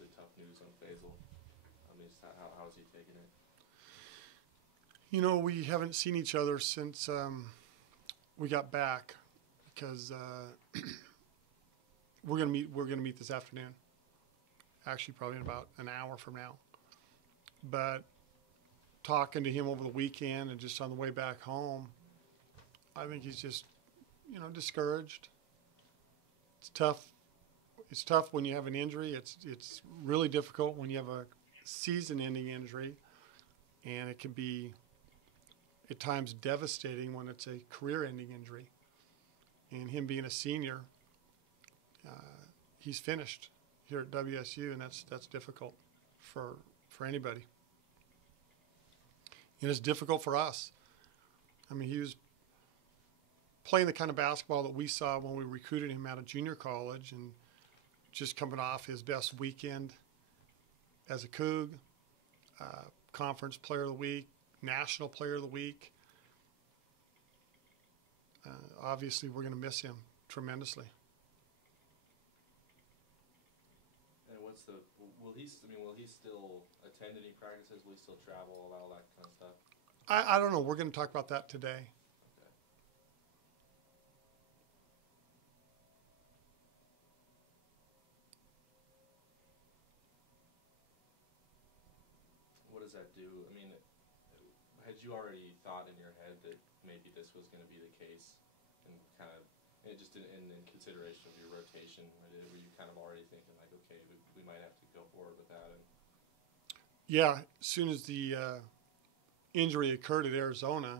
obviously tough news on Faisal. I mean, just how is he taking it? You know, we haven't seen each other since we got back because we're gonna meet. We're gonna meet this afternoon. Actually, probably in about an hour from now. But talking to him over the weekend and just on the way back home, I think he's just, discouraged. It's tough. It's tough when you have an injury. It's really difficult when you have a season-ending injury, and it can be at times devastating when it's a career-ending injury. And him being a senior, he's finished here at WSU, and that's difficult for anybody. And it's difficult for us. I mean, he was playing the kind of basketball that we saw when we recruited him out of junior college, and just coming off his best weekend as a Coug, Conference Player of the Week, National Player of the Week. Obviously, we're going to miss him tremendously. And will he still attend any practices? Will he still travel, all that kind of stuff? I don't know. We're going to talk about that today. Okay. What does that do? I mean, had you already thought in your head that maybe this was going to be the case, and kind of, and just in consideration of your rotation, were you kind of already thinking like, okay, we might have to go forward with that? And Yeah, as soon as the injury occurred at Arizona,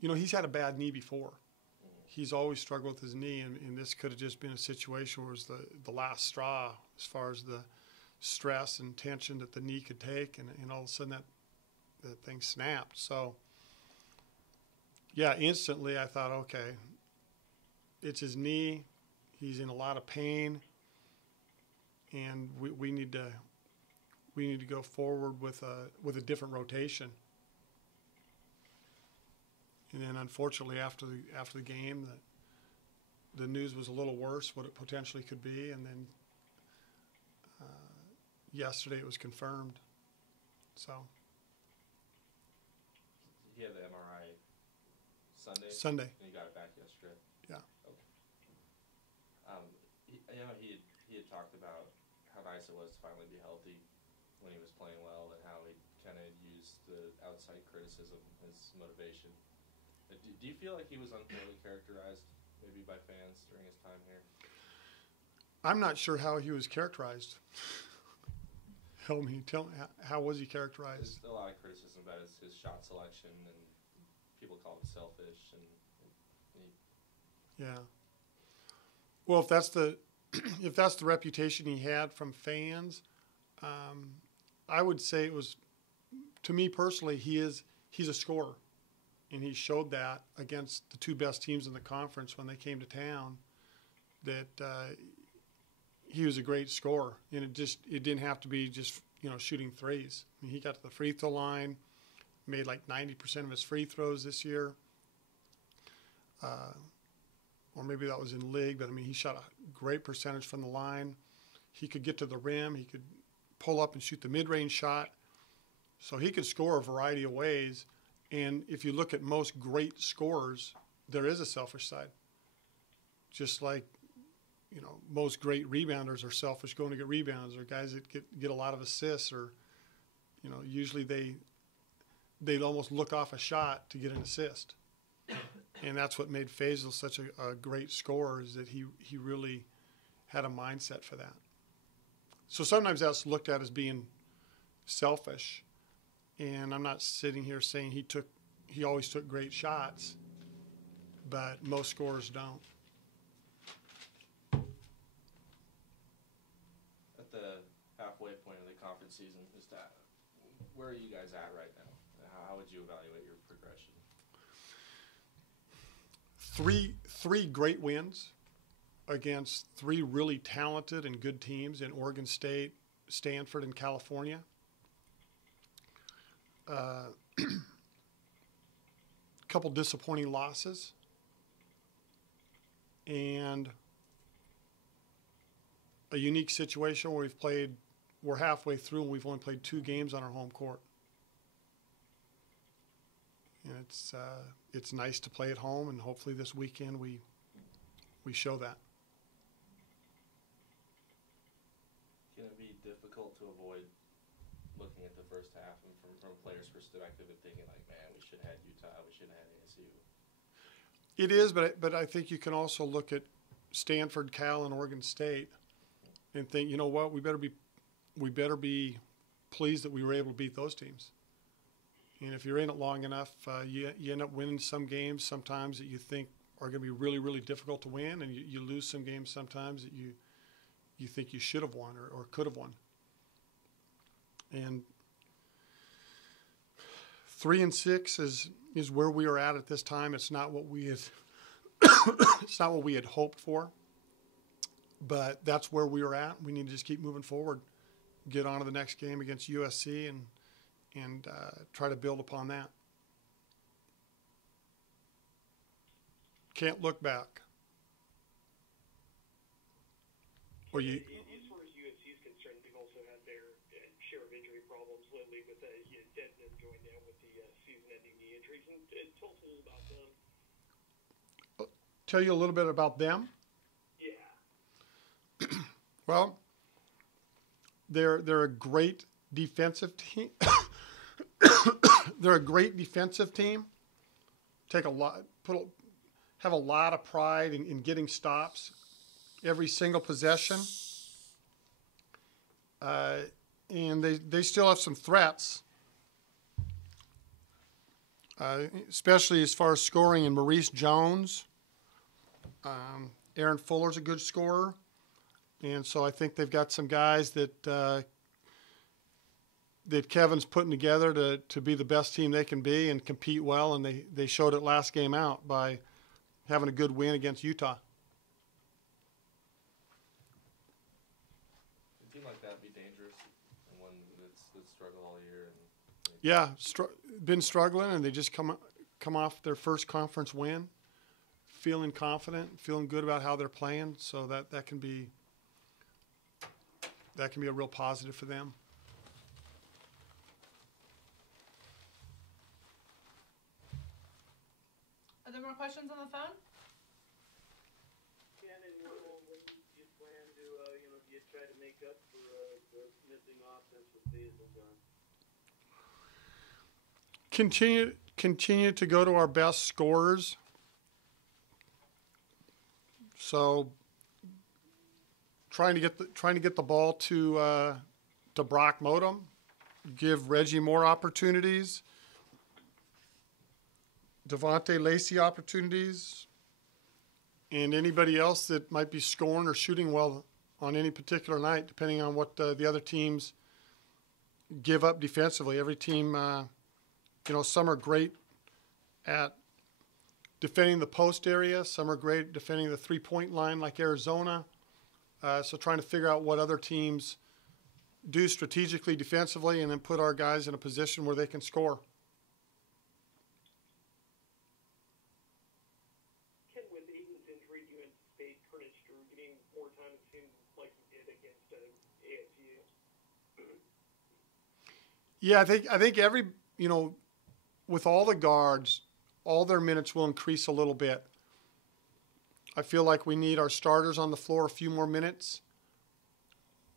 he's had a bad knee before. He's always struggled with his knee, and this could have just been a situation where it was the last straw as far as the stress and tension that the knee could take, and all of a sudden that thing snapped. So, yeah, instantly I thought, okay, it's his knee. He's in a lot of pain, and we need to go forward with a different rotation. And then, unfortunately, after the game, the news was a little worse, what it potentially could be. And then yesterday it was confirmed. So he had the MRI Sunday. And he got it back yesterday. Yeah. Okay. He had talked about how nice it was to finally be healthy when he was playing well, and how he kind of used the outside criticism as motivation. Do you feel like he was unfairly characterized maybe by fans during his time here? I'm not sure how he was characterized. Tell me, how was he characterized? There's a lot of criticism about his shot selection, and people call him selfish. Yeah. Well, if that's the reputation he had from fans, I would say it was, to me personally, he's a scorer, and he showed that against the two best teams in the conference when they came to town, that he was a great scorer, and it didn't have to be just shooting threes. I mean, he got to the free throw line, made like 90% of his free throws this year, or maybe that was in league, but I mean, he shot a great percentage from the line. He could get to the rim. He could pull up and shoot the mid-range shot. So he could score a variety of ways. And if you look at most great scorers, there is a selfish side. Just like, most great rebounders are selfish going to get rebounds, or guys that get a lot of assists, or, usually they'd almost look off a shot to get an assist. And that's what made Faisal such a great scorer, is that he really had a mindset for that. So sometimes that's looked at as being selfish, and I'm not sitting here saying he always took great shots, but most scorers don't. At the halfway point of the conference season, where are you guys at right now? How would you evaluate your progression? Three great wins against three really talented and good teams in Oregon State, Stanford, and California. Couple disappointing losses, and a unique situation where we're halfway through and we've only played 2 games on our home court. And it's nice to play at home, and hopefully this weekend we show that. Can it be difficult to avoid looking at the first half and from a player's perspective and thinking like, man, we should have had Utah, we should have had ASU? It is, but I think you can also look at Stanford, Cal, and Oregon State and think, you know what, we better be pleased that we were able to beat those teams. And if you're in it long enough, you end up winning some games sometimes that you think are going to be really, really difficult to win, and you lose some games sometimes that you think you should have won or could have won. And 3-6 is where we are at this time. It's not what we had it's not what we had hoped for, but that's where we are at. We need to just keep moving forward, get on to the next game against USC, and try to build upon that. Can't look back. Or you. As far as USC is concerned, they've also had their share of injury problems lately with Denton going down with the season-ending knee injuries. And tell us a little about them. Tell you a little bit about them. Yeah. Well, they're a great defensive team. They're a great defensive team. Have a lot of pride in getting stops every single possession. And they still have some threats, especially as far as scoring. And Maurice Jones, Aaron Fuller's a good scorer. And so I think they've got some guys that Kevin's putting together to be the best team they can be and compete well, and they showed it last game out by having a good win against Utah. A team like that be dangerous, and one that's struggled all year. Yeah, been struggling, and they just come off their first conference win, feeling confident, feeling good about how they're playing. So that can be a real positive for them. Are there more questions on the phone? Ken, and what do you plan to, do you try to make up for the missing offensive phases? Continue to go to our best scorers. So trying to get the ball to Brock Modem, give Reggie more opportunities, Devontae Lacey opportunities, and anybody else that might be scoring or shooting well on any particular night, depending on what the other teams give up defensively. Every team, some are great at defending the post area. Some are great at defending the three-point line like Arizona. So trying to figure out what other teams do strategically defensively and then put our guys in a position where they can score. Ken, with Aiden's injury, do you anticipate Curtis Drew getting more time, it seems like he did against ASU? Yeah, I think every, with all the guards, all their minutes will increase a little bit. I feel like we need our starters on the floor a few more minutes,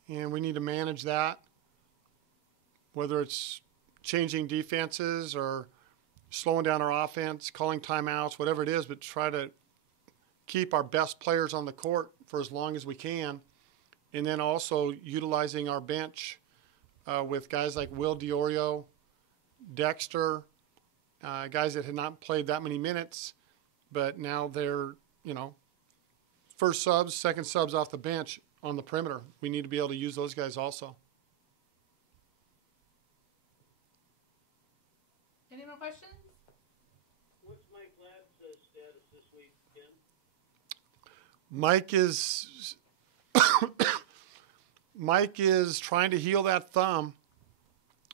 and we need to manage that, whether it's changing defenses or slowing down our offense, calling timeouts, whatever it is, but try to keep our best players on the court for as long as we can, and then also utilizing our bench with guys like Will Diorio, Dexter, guys that had not played that many minutes, but now they're, first subs, second subs off the bench on the perimeter. We need to be able to use those guys also. Any more questions? What's Mike Ladd's status this week, Ken? Mike is trying to heal that thumb,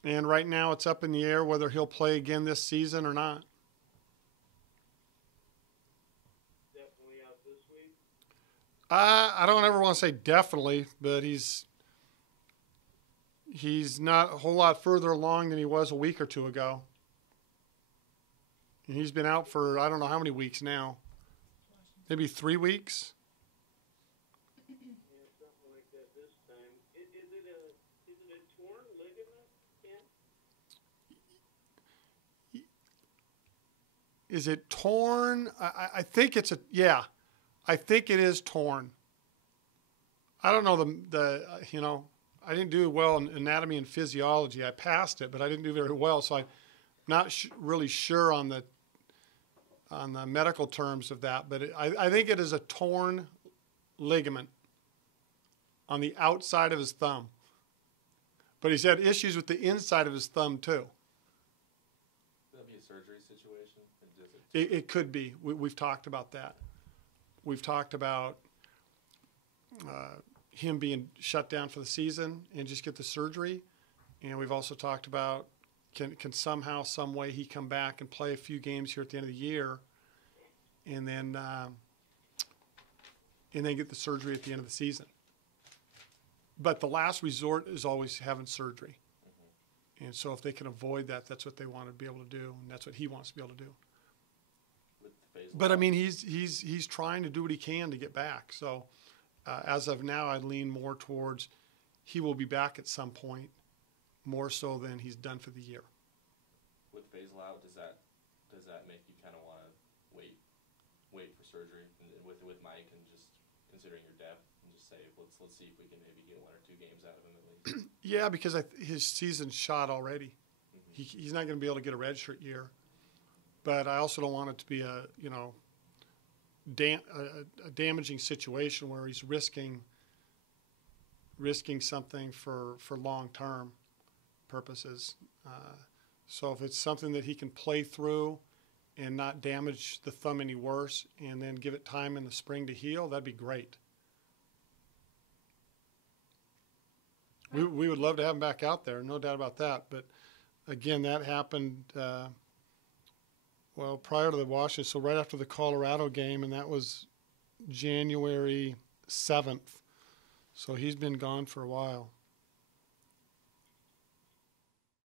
and right now it's up in the air whether he'll play again this season or not. I don't ever want to say definitely, but he's not a whole lot further along than he was a week or two ago. And he's been out for I don't know how many weeks now. Maybe 3 weeks. Yeah, something like that this time. Is it a torn ligament? Yeah. Is it torn? I think it's I think it is torn. I don't know I didn't do well in anatomy and physiology. I passed it, but I didn't do very well, so I'm not really sure on the medical terms of that. But I think it is a torn ligament on the outside of his thumb. But he's had issues with the inside of his thumb too. Could that be a surgery situation? It could be. We've talked about that. We've talked about him being shut down for the season and just get the surgery. And we've also talked about can somehow, some way he come back and play a few games here at the end of the year and then get the surgery at the end of the season. But the last resort is always having surgery. Mm-hmm. And so if they can avoid that, that's what they want to be able to do, and that's what he wants to be able to do. But I mean, he's trying to do what he can to get back. So as of now, I lean more towards he will be back at some point, more so than he's done for the year. With Basil out, does that make you kind of want to wait for surgery with Mike and just considering your depth and just say let's see if we can maybe get 1 or 2 games out of him at least? Yeah, because his season's shot already. Mm-hmm. He's not going to be able to get a redshirt year. But I also don't want it to be a damaging situation where he's risking something for long-term purposes. So if it's something that he can play through and not damage the thumb any worse and then give it time in the spring to heal, that'd be great. We would love to have him back out there, no doubt about that. But, again, that happened prior to the Washington, so right after the Colorado game, and that was January 7th. So he's been gone for a while.